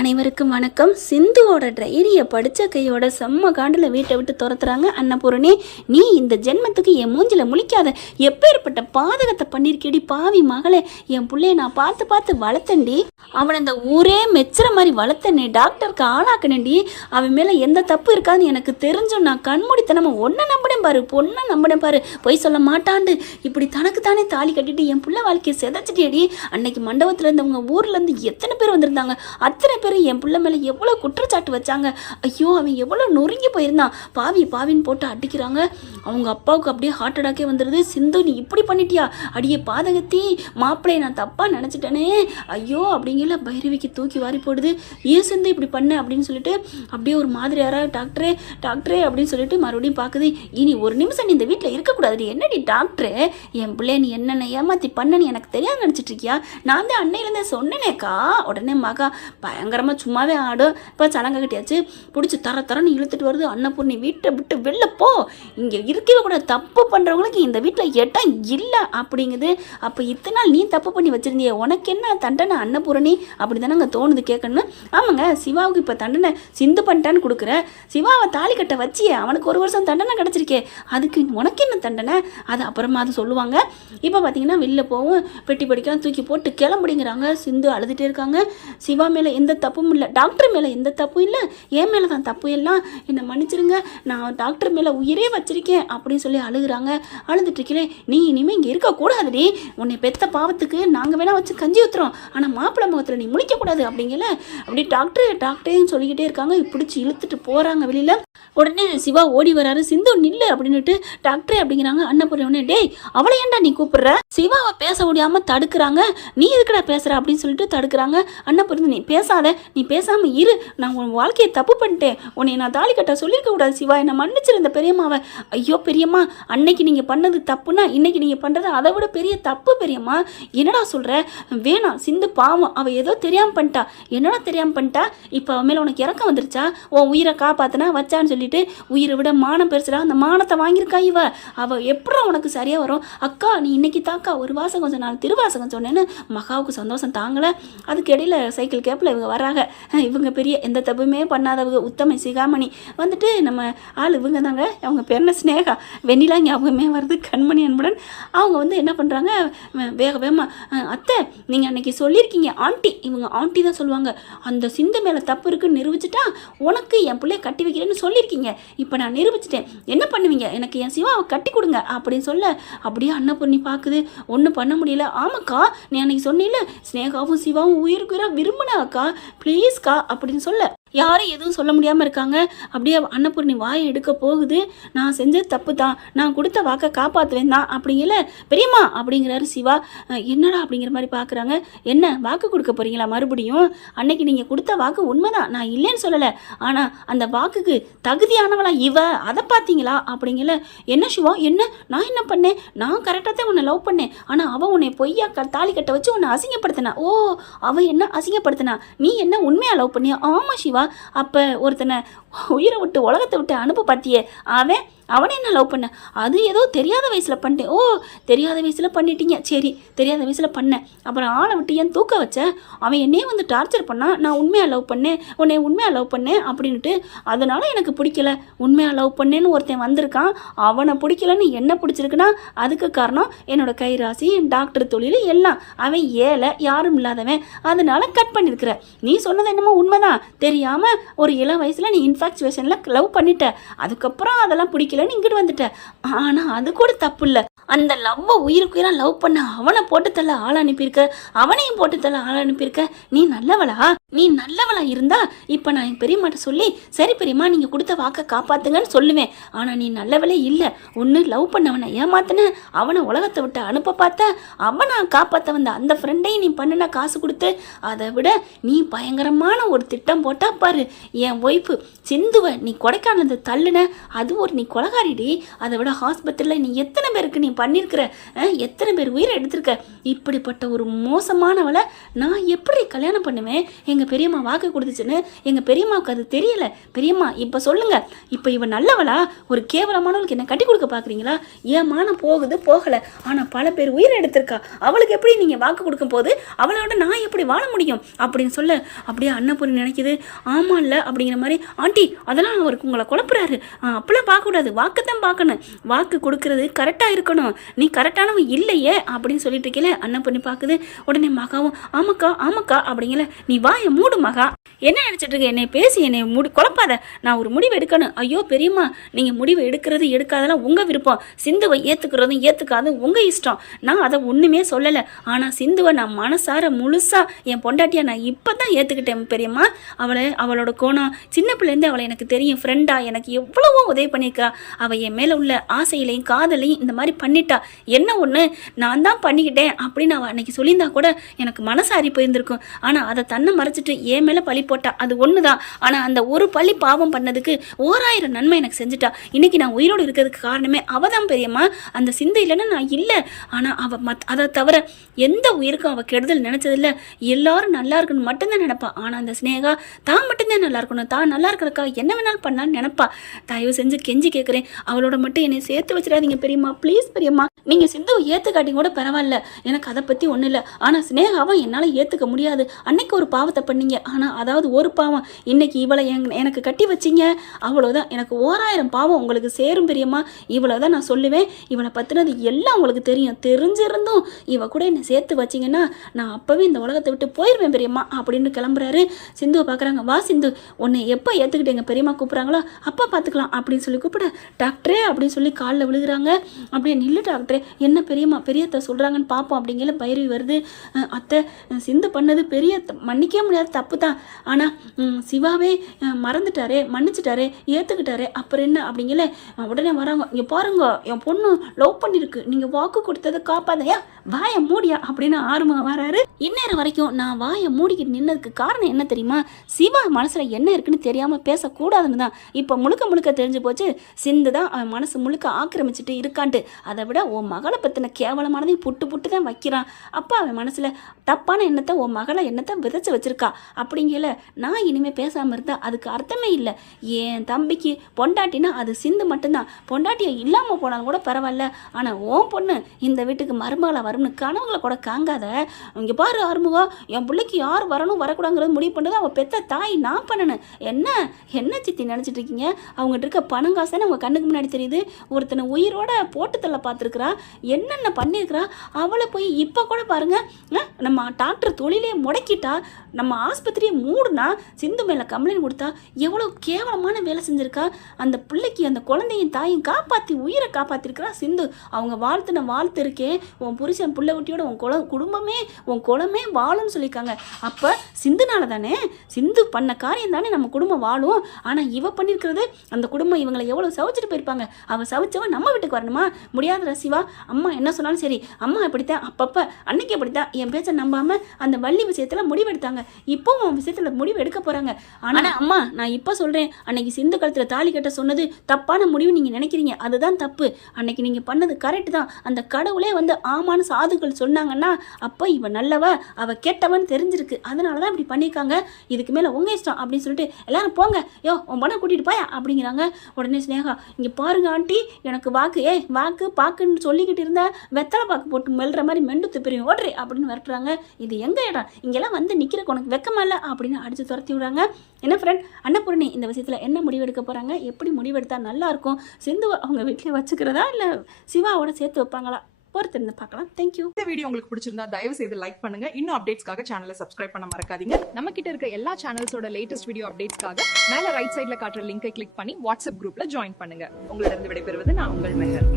அனைவருக்கும் வணக்கம். சிந்துவோட டைரியை படித்த கையோட செம்ம காண்டில் வீட்டை விட்டு துரத்துறாங்க. அன்னபூரணி, நீ இந்த ஜென்மத்துக்கு என் மூஞ்சில் முழிக்காத, எப்பேற்பட்ட பாதகத்தை பண்ணியிருக்கேடி பாவி மகளே. என் பிள்ளைய நான் பார்த்து பார்த்து வளர்த்தண்டி, அவனை இந்த ஊரே மெச்சுற மாதிரி வளர்த்தனே, டாக்டருக்கு ஆளாக்கணேண்டி. அவன் மேலே எந்த தப்பு இருக்காதுன்னு எனக்கு தெரிஞ்சும் நான் கண்மூடித்தனமாக ஒன்றை நம்பினேன் பாரு, பொண்ணை நம்பினேன் பாரு, பொய் சொல்ல மாட்டாண்டு இப்படி தனக்கு தானே தாலி கட்டிட்டு என் பிள்ளை வாழ்க்கையை செதைச்சிட்டியடி. அன்னைக்கு மண்டபத்தில் இருந்தவங்க ஊர்லேருந்து எத்தனை பேர் வந்திருந்தாங்க, அத்தனை பேர் என் பிள்ளை மேலே எவ்வளோ குற்றச்சாட்டு வச்சாங்க. ஐயோ, அவன் எவ்வளோ நொறுங்கி போயிருந்தான், பாவி பாவின்னு போட்டு அடிக்கிறாங்க. அவங்க அப்பாவுக்கு அப்படியே ஹார்ட் அட்டாக்கே வந்துடுது. சிந்து, நீ இப்படி பண்ணிட்டியா, அடியே பாதகத்தி, மாப்பிள்ளையை நான் தப்பாக நினச்சிட்டேனே, ஐயோ அப்படிங்கிற பைரவிக்கு தூக்கி வாரி போடுது. ஏன் சிந்து இப்படி பண்ண அப்படின்னு சொல்லிட்டு அப்படியே ஒரு மாதிரி யாரா டாக்டரே டாக்டரே அப்படின்னு சொல்லிட்டு மறுபடியும் பார்க்குது. இனி ஒரு நிமிஷம் நீ இந்த வீட்டில் இருக்கக்கூடாது. என்னடி டாக்டரே, என் பிள்ளைய நீ என்னென்ன ஏமாற்றி பண்ணன்னு எனக்கு தெரியாது நினச்சிட்டு இருக்கியா? நான் தான் அன்னையிலேருந்தே சொன்னேனேக்கா. உடனே மகா பயங்கரமாக சும்மாவே ஆடும். இப்போ சலங்கை கட்டியாச்சு, பிடிச்சி தரன்னு இழுத்துட்டு வருது. அன்னபூர்ணி, வீட்டை விட்டு வெளில போ, இங்கே இருக்கவே கூட, தப்பு பண்ணுறவங்களுக்கு இந்த வீட்டில் இடம் இல்லை அப்படிங்குது. அப்போ இத்தனை நாள் நீ தப்பு பண்ணி வச்சுருந்திய, உனக்கு என்ன தண்டனை அன்னபூரணி அப்படி தானே அங்கே தோணுது கேட்கணும். ஆமாங்க, சிவாவுக்கு இப்போ தண்டனை சிந்து பண்ணிட்டான்னு கொடுக்குற, சிவாவை தாலி கட்ட வச்சியே, அவனுக்கு 1 வருஷம் தண்டனை கிடச்சிருக்கே, அதுக்கு உனக்கு என்ன தண்டனை? அது அப்புறமா அது சொல்லுவாங்க. இப்போ பார்த்தீங்கன்னா வெளில போவும், பெட்டி படிக்கலாம் தூக்கி போட்டு கிளம்புடிங்கிறாங்க. சிந்து அழுதுகிட்டே இருக்காங்க. சிவா மேலே எந்த தப்பும் இல்லை, டாக்டர் மேலே எந்த தப்பும் இல்லை, என் மேலே தான் தப்பு எல்லாம், என்னை மன்னிச்சிருங்க, நான் டாக்டர் மேலே உயிரே வச்சிருக்கேன் அப்படின்னு சொல்லி அழுகுறாங்க. அழுதுட்டு இருக்கலே, நீ இனிமேல் இங்கே இருக்கக்கூடாதுடி, உன்னை பெத்த பாவத்துக்கு நாங்கள் வேணா வச்சு கஞ்சி ஊற்றுறோம், ஆனால் மாப்பிள்ளை முகத்தில் நீ முழிக்கக்கூடாது அப்படிங்கல. அப்படி டாக்டரேன்னு சொல்லிக்கிட்டே இருக்காங்க. பிடிச்சி இழுத்துட்டு போகிறாங்க வெளியில். உடனே சிவா ஓடி வராரு. சிந்து நில்லு அப்படின்னுட்டு டாக்டரே அப்படிங்கிறாங்க. அன்னபூர்ணி உடனே, டேய் அவளை ஏன்டா நீ கூப்பிடுற? சிவாவை பேச முடியாமல் தடுக்கிறாங்க. நீ எதுக்குடா பேசுகிற அப்படின்னு சொல்லிட்டு தடுக்கிறாங்க. அன்னபூர்ணி, நீ பேசாத, நீ பேசாமல் இரு, நான் உன் வாழ்க்கையை தப்பு பண்ணிட்டேன், உன்னை நான் தாலி கட்ட சொல்லியிருக்க கூடாது சிவா, என்னை மன்னிச்சிருந்த பெரியம்மாவை. ஐயோ பெரியம்மா, அன்னைக்கு நீங்கள் பண்ணது தப்புனா இன்னைக்கு நீங்கள் பண்ணுறது அதை விட பெரிய தப்பு பெரியம்மா. என்னடா சொல்கிற? வேணாம், சிந்து பாவம், அவள் ஏதோ தெரியாமல் பண்ணிட்டா. என்னடா தெரியாமல் பண்ணிட்டா? இப்போ அவன் மேலே உனக்கு இறக்கம் வந்துருச்சா? உன் உயிரை காப்பாற்றினா வச்சான்னு சொல்லிட்டு உயிரை விட மானம் பெருசுடா, அந்த மானத்தை வாங்கியிருக்கா இவ. அவள் எப்படா உனக்கு சரியாக வரும்? அக்கா நீ இன்னைக்கு தாக்கா ஒரு வாசகம் கொஞ்சம் நாள் திருவாசகம் சொன்னேன்னு மகாவுக்கு சந்தோஷம் தாங்கலை. அதுக்கு இடையில சைக்கிள் கேப்பில் இவங்க வராங்க. இவங்க பெரிய எந்த தப்புமே பண்ணாதவங்க, உத்தமை சிகாமணி வந்துட்டு நம்ம ஆள் இவங்க தாங்க. அவங்க பேர் என்ன, ஸ்னேகா. வெண்ணிலா ஞாபகமே வருது, கண்மணி அன்புடன். அவங்க வந்து என்ன பண்ணுறாங்க, வேகமாக, அத்தை நீங்கள் அன்னைக்கு சொல்லியிருக்கீங்க, ஆண்டி, இவங்க ஆண்டி தான் சொல்லுவாங்க, அந்த சிந்து மேலே தப்பு இருக்குன்னு நிரூபிச்சுட்டா உனக்கு என் பிள்ளைய கட்டி வைக்கிறேன்னு சொல்லியிருக்கீங்க, இப்போ நான் நிரூபிச்சிட்டேன், என்ன பண்ணுவீங்க, எனக்கு என் சிவாவை கட்டி கொடுங்க அப்படின்னு சொல்ல அப்படியே அன்னபூர்ணி பார்க்குது. ஒன்றும் பண்ண முடியல. ஆமாக்கா, நீ அன்னைக்கு சொன்னீல ஸ்னேகாவும் சிவாவும் உயிருக்கு விரும்பினாக்கா, ப்ளீஸ்க்கா அப்படின்னு சொல்ல யாரும் எதுவும் சொல்ல முடியாமல் இருக்காங்க. அப்படியே அன்னபூர்ணி வாயை எடுக்க போகுது. நான் செஞ்சது தப்பு தான், நான் கொடுத்த வாக்கை காப்பாற்றுவேன் தான் அப்படிங்கல. பெரியம்மா அப்படிங்கிறாரு சிவா. என்னடா அப்படிங்கிற மாதிரி பார்க்குறாங்க. என்ன வாக்கு கொடுக்க போகிறீங்களா மறுபடியும்? அன்னைக்கு நீங்கள் கொடுத்த வாக்கு உண்மைதான், நான் இல்லைன்னு சொல்லலை, ஆனால் அந்த வாக்குக்கு தகுதியானவளா இவ, அதை பார்த்தீங்களா அப்படிங்கல. என்ன சிவா, என்ன நான் என்ன பண்ணேன்? நான் கரெக்டாக தான் உன்னை லவ் பண்ணேன், ஆனால் அவன் உன்னை பொய்யா தாலி கட்ட வச்சு உன்னை அசிங்கப்படுத்தினா. ஓ, அவன் என்ன அசிங்கப்படுத்தினா, நீ என்ன உண்மையாக லவ் பண்ணியா? ஆமாம் சிவா, அப்போ ஒருத்தனை உயிரை விட்டு உலகத்தை விட்டு அனுப்ப பார்த்தியே, அவனை என்ன லவ் பண்ண? அது ஏதோ தெரியாத வயசில் பண்ணிட்டேன். ஓ, தெரியாத வயசில் பண்ணிட்டீங்க, சரி, தெரியாத வயசில் பண்ணேன், அப்புறம் ஆளை விட்டு ஏன் தூக்க வச்ச? அவன் என்னையே வந்து டார்ச்சர் பண்ணான், நான் உண்மையாக லவ் பண்ணேன், உன்னை உண்மையாக லவ் பண்ணேன் அப்படின்ட்டு, அதனால் எனக்கு பிடிக்கல, உண்மையாக லவ் பண்ணேன்னு ஒருத்தன் வந்திருக்கான், அவனை பிடிக்கலன்னு என்ன பிடிச்சிருக்குன்னா அதுக்கு காரணம் என்னோட கைராசி, என் டாக்டர் தொழில் எல்லாம். அவன் ஏழை, யாரும் இல்லாதவன், அதனால கட் பண்ணியிருக்கிற. நீ சொன்னது என்னமோ உண்மைதான், தெரியாமல் ஒரு இளம் வயசில் நீ இன்ஃபாக்சுவேஷனில் லவ் பண்ணிட்ட, அதுக்கப்புறம் அதெல்லாம் பிடிக்கல இங்கிட்டு வந்துட்ட. ஆனா அது கூட தப்பு இல்லை. அந்த லவ்வை உயிருக்குயிராக லவ் பண்ண அவனை போட்டு தள்ள ஆள் அனுப்பியிருக்க, அவனையும் போட்டு தள்ள ஆள் அனுப்பியிருக்க. நீ நல்லவளா? நீ நல்லவளா இருந்தா இப்போ நான் என் பெரியம்மாட்ட சொல்லி, சரி பெரியம்மா நீங்கள் கொடுத்த வாக்கை காப்பாத்துங்கன்னு சொல்லுவேன். ஆனால் நீ நல்லவளே இல்லை. ஒன்று லவ் பண்ணவனை ஏமாத்தின, அவனை உலகத்தை விட்டு அனுப்ப பார்த்த, அவனை காப்பாற்ற வந்த அந்த ஃப்ரெண்டையும் நீ பண்ணின காசு கொடுத்து, அதை விட நீ பயங்கரமான ஒரு திட்டம் போட்டா பாரு. என் ஒய்ஃபு சிந்துவை நீ கொடைக்கானது தள்ளுன, அது ஒரு நீ கொலகாரிடி. அதை விட ஹாஸ்பிட்டலில் நீ எத்தனை பேருக்கு நீ பண்ணியிருக்கிற, எத்தனை பேர் உயிரை எடுத்திருக்க. இப்படிப்பட்ட ஒரு மோசமானவளை நான் எப்படி கல்யாணம் பண்ணுவேன்? எங்கள் எங்கள் பெரியம்மா வாக்கு கொடுத்துச்சுன்னு எங்கள் பெரியம்மாவுக்கு அது தெரியல. பெரியம்மா இப்போ சொல்லுங்கள், இப்போ இவன் நல்லவளா? ஒரு கேவலமானவளுக்கு என்ன கட்டி கொடுக்க பார்க்குறீங்களா? ஏன் மானம் போகுது போகலை, ஆனால் பல பேர் உயிரை எடுத்திருக்கா. அவளுக்கு எப்படி நீங்கள் வாக்கு கொடுக்கும் போது அவளோட நான் எப்படி வாழ முடியும் அப்படின்னு சொல்ல அப்படியே அன்னபூரி நினைக்குது. ஆமா இல்லை அப்படிங்கிற மாதிரி, ஆண்டி அதெல்லாம் அவருக்கு உங்களை குழப்புறாரு, அப்பெல்லாம் பார்க்கக்கூடாது, வாக்குத்தான் பார்க்கணும், வாக்கு கொடுக்கறது கரெக்டாக இருக்கணும், நீ கரெக்டானவன் இல்லையே அப்படின்னு சொல்லிட்டு இருக்கல. அன்னபூர்ணி பார்க்குது. உடனே மகாவும் ஆமாக்கா ஆமாக்கா அப்படிங்கல. நீ வாயை மூடு மகா, என்ன நினச்சிட்டு இருக்க? என்னை பேசி என்னை குழப்பாத, நான் ஒரு முடிவு எடுக்கணும். ஐயோ பெரியம்மா, நீங்கள் முடிவு எடுக்கிறது எடுக்காதெல்லாம் உங்கள் விருப்பம், சிந்துவை ஏற்றுக்கிறதும் ஏற்றுக்காதும் உங்கள் இஷ்டம், நான் அதை ஒன்றுமே சொல்லலை. ஆனால் சிந்துவை நான் மனசார முழுசாக என் பொண்டாட்டியாக நான் இப்போ தான் ஏற்றுக்கிட்டேன் பெரியம்மா. அவளோட கோணம் சின்ன பிள்ளைலேருந்து அவளை எனக்கு தெரியும், ஃப்ரெண்டாக எனக்கு எவ்வளவோ உதவி பண்ணியிருக்கா. அவள் என் மேலே உள்ள ஆசையிலையும் காதலையும் இந்த மாதிரி பண்ணிட்டா. என்ன ஒன்று நான் தான் பண்ணிக்கிட்டேன் அப்படின்னு அவள் அன்னைக்கு சொல்லியிருந்தா கூட எனக்கு மனசாரி போயிருந்திருக்கும். ஆனால் அதை தன்னை மறைச்சிட்டு என் மேலே பழி போட்டா. அது ஒன்று தான். ஆனால் அந்த ஒரு பழி பாவம் பண்ணதுக்கு 1000 நன்மை எனக்கு செஞ்சுட்டா. இன்னைக்கு நான் உயிரோடு இருக்கிறதுக்கு காரணமே அவள் தான் பெரியம்மா. அந்த சிந்தை இல்லைன்னா நான் இல்லை. ஆனால் அவள் அதை தவிர எந்த உயிருக்கும் அவள் கெடுதல் நினைச்சதில்ல. எல்லாரும் நல்லா இருக்கணும் மட்டும்தான் நினைப்பா. ஆனால் அந்த ஸ்னேகா தான் மட்டும்தான் நல்லா இருக்கணும், தான் நல்லா இருக்கிறக்கா என்ன வேணாலும் பண்ணான்னு நினைப்பா. தயவு செஞ்சு கெஞ்சி கேட்குறேன், அவளோட மட்டும் என்னை சேர்த்து வச்சிடாதீங்க பெரியம்மா, ப்ளீஸ் பெரியம்மா. நீங்கள் சிந்துவை ஏற்றுக்காட்டி கூட பரவாயில்ல, எனக்கு அதை பற்றி ஒன்றும் இல்லை. ஆனால் ஸ்னேகாவை என்னால் ஏற்றுக்க முடியாது. அன்னைக்கு ஒரு பாவத்தை பண்ணீங்க, ஆனால் அதாவது ஒரு பாவம், இன்னைக்கு இவளை எனக்கு கட்டி வச்சிங்க, அவ்வளோதான். எனக்கு 1000 பாவம் உங்களுக்கு சேரும் பெரியம்மா. இவளை தான் நான் சொல்லுவேன். இவளை பற்றினது எல்லாம் உங்களுக்கு தெரியும். தெரிஞ்சிருந்தும் இவ கூட என்னை சேர்த்து வச்சிங்கன்னா நான் அப்போவே இந்த உலகத்தை விட்டு போயிடுவேன் பெரியம்மா அப்படின்னு கிளம்புறாரு. சிந்துவை பார்க்குறாங்க. வா சிந்து, உன்னை எப்போ ஏற்றுக்கிட்டு எங்கள் பெரியம்மா கூப்பிட்றாங்களோ அப்போ பார்த்துக்கலாம் அப்படின்னு சொல்லி கூப்பிட, டாக்டரே அப்படின்னு சொல்லி காலில் விழுகிறாங்க. அப்படியே நில்லு டாக்டரே, என்ன பெரியம்மா பெரியத்தை சொல்கிறாங்கன்னு பார்ப்போம் அப்படிங்கிற பைரவி வருது. அத்தை, சிந்து பண்ணது பெரிய மன்னிக்கவே முடியாத தப்பு தான். ஆனால் சிவாவே மறந்துட்டாரே, மன்னிச்சிட்டாரே, ஏற்றுக்கிட்டாரே, அப்புறம் என்ன அப்படிங்கல. உடனே வராங்க. இங்கே பாருங்க, என் பொண்ணு லவ் பண்ணியிருக்கு, நீங்கள் வாக்கு கொடுத்ததை காப்பாதையா, வாயை மூடியா அப்படின்னு ஆறுமுகம் வராரு. இந்நேரம் வரைக்கும் நான் வாயை மூடிக்கிட்டு நின்னதுக்கு காரணம் என்ன தெரியுமா? சிவா மனசில் என்ன இருக்குன்னு தெரியாமல் பேசக்கூடாதுன்னு தான். இப்போ முழுக்க தெரிஞ்சு போச்சு. சிந்து தான் அவன் மனசு முழுக்க ஆக்கிரமிச்சிட்டு இருக்கான்ட்டு. அதை விட உன் மகளை பற்றின கேவலமானதையும் புட்டு தான் வைக்கிறான். அப்போ அவன் மனசில் தப்பான எண்ணத்தை, உன் மகளை எண்ணத்தை விதைச்சி வச்சிருக்கா. அப்படிங்கல நான் இனிமேல் பேசாமல் இருந்தா அதுக்கு அர்த்தமே இல்லை. என் தம்பிக்கு பொண்டாட்டினா அது சிந்து மட்டும்தான். பொண்டாட்டியை இல்லாமல் போனாலும் கூட பரவாயில்ல. ஆனால் ஓன் பொண்ணு இந்த வீட்டுக்கு மருமகளை வரும்னு கனவுகளை கூட காங்காத. இங்கே பாரு ஆறுமுகம், என் பிள்ளைக்கு யார் வரணும் வரக்கூடாங்கிறது முடிவு பண்ணுறது அவள் பெத்த தாய், நான் பண்ணணும். என்ன சித்தி நினச்சிட்டு இருக்கீங்க? அவங்ககிட்ட இருக்க பணம் காசு தானே உங்கள் கண்ணுக்கு முன்னாடி தெரியுது. ஒருத்தனை உயிரோட போட்டுத்தள்ள பார்த்துருக்குறா, என்னென்ன பண்ணியிருக்கிறா. அவளை போய் இப்போ கூட பாருங்க, நம்ம டாக்டர் தொழிலே முடக்கிட்டா, நம்ம ஆஸ்பத்திரியை மூடுனா, சிந்து மேலே கம்ப்ளைண்ட் கொடுத்தா, எவ்வளோ கேவலமான வேலை செஞ்சுருக்கா. அந்த பிள்ளைக்கு அந்த குழந்தையும் தாயும் காப்பாற்றி உயிரை காப்பாற்றிருக்கிறா சிந்து. அவங்க வாழ்த்துன வாழ்த்து இருக்கே, உன் புருஷன் பிள்ளை குட்டியோட உன் குடும்பமே உன் குலமே வாழும்னு சொல்லியிருக்காங்க. அப்போ சிந்துனால தானே, சிந்து பண்ண காரியம் தானே நம்ம குடும்பம் வாழும். ஆனால் இவ பண்ணியிருக்கிறது அந்த குடும்பம் இவங்களை எவ்வளோ சவிச்சிட்டு போயிருப்பாங்க. அவள் சவிச்சவன் நம்ம வீட்டுக்கு வரணுமா? முடியாத சிவா. அம்மா என்ன சொன்னாலும் சரி, அம்மா எப்படித்தான் அப்பப்போ அன்னைக்கு எப்படித்தான் என் பேச்சை நம்பாமல் அந்த வள்ளி விஷயத்தில் முடிவெடுத்தாங்க. இப்போ உன் விஷயத்தில் முடிவு எடுக்க போகிறாங்க. ஆனால் அம்மா நான் இப்போ சொல்கிறேன், அன்னைக்கு சிந்து கழுத்தில் தாலி கட்ட சொன்னது தப்பான முடிவு நீங்கள் நினைக்கிறீங்க, அதுதான் தப்பு. அன்னைக்கு நீங்கள் பண்ணது கரெக்டு தான். அந்த கடவுளே வந்து ஆமான்னு சாதுக்கள் சொன்னாங்கன்னா அப்போ இவன் நல்லவ அவ கெட்டவன் தெரிஞ்சிருக்கு, அதனால தான் இப்படி பண்ணியிருக்காங்க. இதுக்கு மேலே உங்கள் இஷ்டம் அப்படின்னு சொல்லிட்டு எல்லாரும் போங்க, யோ உன் பொண்ணை கூட்டிகிட்டு போயா அப்படிங்கிறாங்க. உடனே ஸ்னேகா, இங்கே பாருங்க ஆண்டி, எனக்கு வாக்கு வாக்கு பாக்குன்னு சொல்லிக்கிட்டு இருந்தா வெத்தலை பாக்கு போட்டு மெல்ற மாதிரி மெண்டு துப்பிரி ஓடுறே அப்படின்னு விரட்டுறாங்க. இது எங்கள் இடம், இங்கெல்லாம் வந்து நிற்கிற உனக்கு வெக்கமா இல்லை அப்படின்னு அடித்து துரத்தி விடுறாங்க. என்ன ஃப்ரெண்ட், அன்னபூர்ணி இந்த விஷயத்தில் என்ன முடிவெடுக்க போகிறாங்க? எப்படி முடிவெடுத்தா நல்லாயிருக்கும்? சிந்து அவங்க வீட்டிலே வச்சுக்கிறதா இல்லை சிவாவோட சேர்த்து வைப்பாங்களா? பொறுத்திருந்து பார்க்கலாம். தேங்க்யூ. இந்த வீடியோ உங்களுக்கு பிடிச்சிருந்தா தயவு செய்து லைக் பண்ணுங்க. இன்னும் அப்டேட்ஸ்க்காக சேனலை சப்ஸ்கிரைப் பண்ண மறக்காதீங்க. நம்ம கிட்ட இருக்க எல்லா சேனல்ஸோட லேட்டஸ்ட் வீடியோ அப்டேட்ஸ்க்காக மேல ரைட் சைடுல காட்டுற லிங்கை கிளிக் பண்ணி வாட்ஸ்அப் குரூப்ல ஜாயின் பண்ணுங்க. உங்களிடம் விடைபெறுவது நான் உங்கள் மெஹர்.